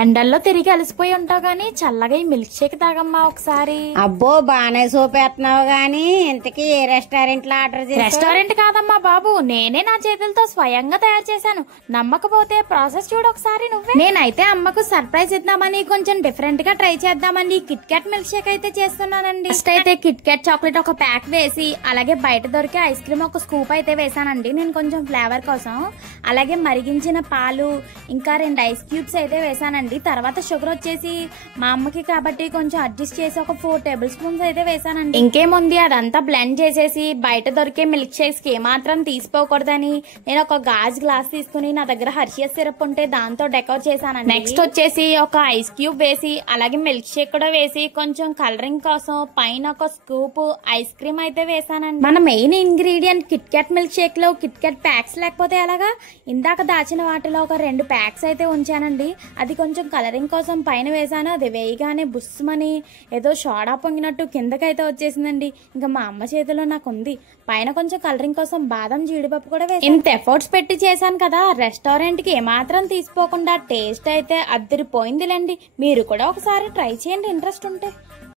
ఎండల్లో తిరిగి అలసిపోయి ఉంటావు గానీ చల్లగా ఈ మిల్క్ షేక్ తాగమ్మా ఒకసారి. అబ్బో బానే చూపేస్తున్నావు గాని ఇంతకీ ఏ రెస్టారెంట్ లో ఆర్డర్ చేసావు? రెస్టారెంట్ కాదమ్మా బాబు, నేనే నా చేతులతో స్వయంగా తయారు చేశాను. నమ్మకపోతే ప్రాసెస్ చూడు ఒకసారి నువ్వే. నేనైతే అమ్మకు సర్ప్రైజ్ ఇద్దామని కొంచెం డిఫరెంట్ గా ట్రై చేద్దామని కిట్ క్యాట్ మిల్క్ షేక్ అయితే చేస్తున్నానండి. ఫస్ట్ అయితే కిట్ క్యాట్ చాక్లెట్ ఒక ప్యాక్ వేసి, అలాగే బయట దొరికే ఐస్ క్రీమ్ ఒక స్కూప్ అయితే వేసానండి నేను కొంచెం ఫ్లేవర్ కోసం. అలాగే మరిగించిన పాలు ఇంకా 2 ఐస్ క్యూబ్స్ అయితే వేసానండి. తర్వాత షుగర్ వచ్చేసి మా అమ్మకి కాబట్టి కొంచెం అడ్జస్ట్ చేసి ఒక 4 టేబుల్ స్పూన్స్ అయితే వేసానండి. ఇంకేముంది అదంతా బ్లెండ్ చేసేసి బయట దొరికే మిల్క్ షేక్స్ కి ఏమాత్రం తీసుకోకూడదని నేను ఒక గాజు గ్లాస్ తీసుకుని నా దగ్గర హర్షియస్ సిరప్ ఉంటే దాంతో డెకోర్ చేశానండి. నెక్స్ట్ వచ్చేసి ఒక ఐస్ క్యూబ్ వేసి అలాగే మిల్క్ షేక్ కూడా వేసి కొంచెం కలరింగ్ కోసం పైన ఒక స్కూప్ ఐస్ క్రీమ్ అయితే వేసానండి. మన main ingredient Kit Kat milk shake లో కిట్ క్యాట్ ప్యాక్స్ లేకపోతే ఎలాగా, ఇందాక దాచిన వాటిలో ఒక 2 ప్యాక్స్ అయితే ఉంచానండి. అది కొంచెం కలరింగ్ కోసం పైన వేసాను. అది వేయగానే బుస్సుమని ఏదో సోడా పొంగినట్టు కిందకైతే వచ్చేసిందండి. ఇంకా మా అమ్మ చేతిలో నాకు ఉంది. పైన కొంచెం కలరింగ్ కోసం బాదం జీడిపప్పు కూడా వేసాను. ఇంత ఎఫర్ట్స్ పెట్టి చేశాను కదా, రెస్టారెంట్ కి ఏమాత్రం తీసుకోకుండా టేస్ట్ అయితే అద్దరిపోయిందిలేండి. మీరు కూడా ఒకసారి ట్రై చేయండి ఇంట్రెస్ట్ ఉంటే.